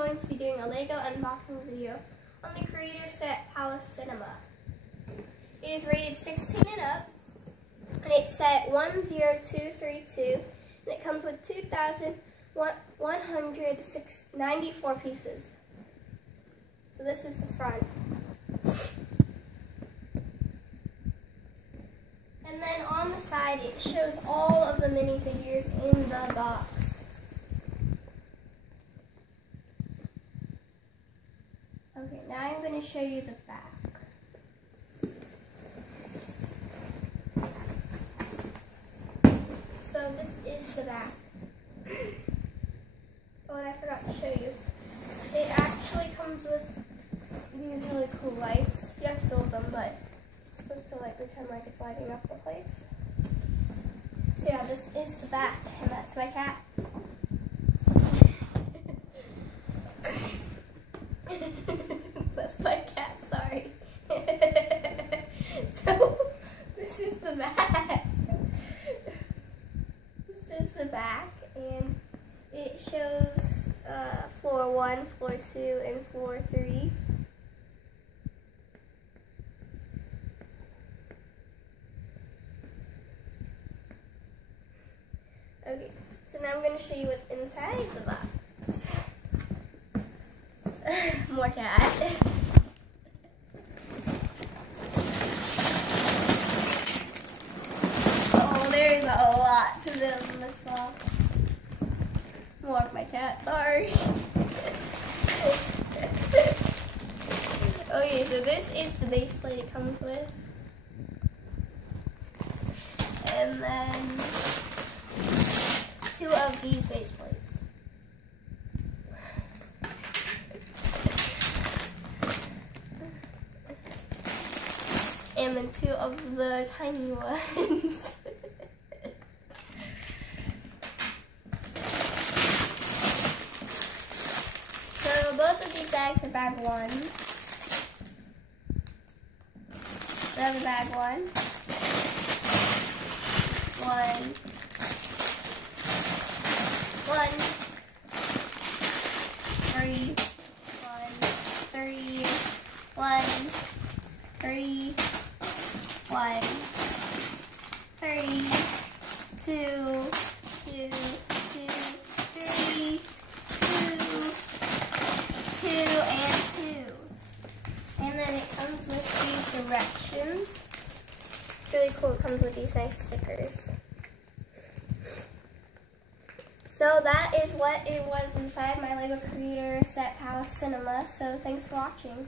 going to be doing a Lego unboxing video on the Creator Set Palace Cinema. It is rated 16 and up, and it's set 10232, and it comes with 2,194 pieces. So this is the front. And then on the side, it shows all of the minifigures in the box. Okay, now I'm going to show you the back. So this is the back. Oh, and I forgot to show you. It actually comes with these really cool lights. You have to build them, but it's supposed to like pretend like it's lighting up the place. So yeah, this is the back, and that's my cat. That's my cat, sorry. So, this is the back. This is the back, and it shows floor 1, floor 2, and floor 3. Okay, so now I'm going to show you what's inside the box. More cat. Oh, there's a lot to them in this box. More of my cat, sorry. Okay, so this is the base plate it comes with. And then 2 of these base plates. And then 2 of the tiny ones. So both of these bags are bag 1s. Another bag 1. 1. 3. 1. 3. 1, 3, 2, 2, 2, 3, 2, 2, and 2. And then it comes with these directions. It's really cool. It comes with these nice stickers. So that is what it was inside my Lego Creator Set Palace Cinema. So thanks for watching.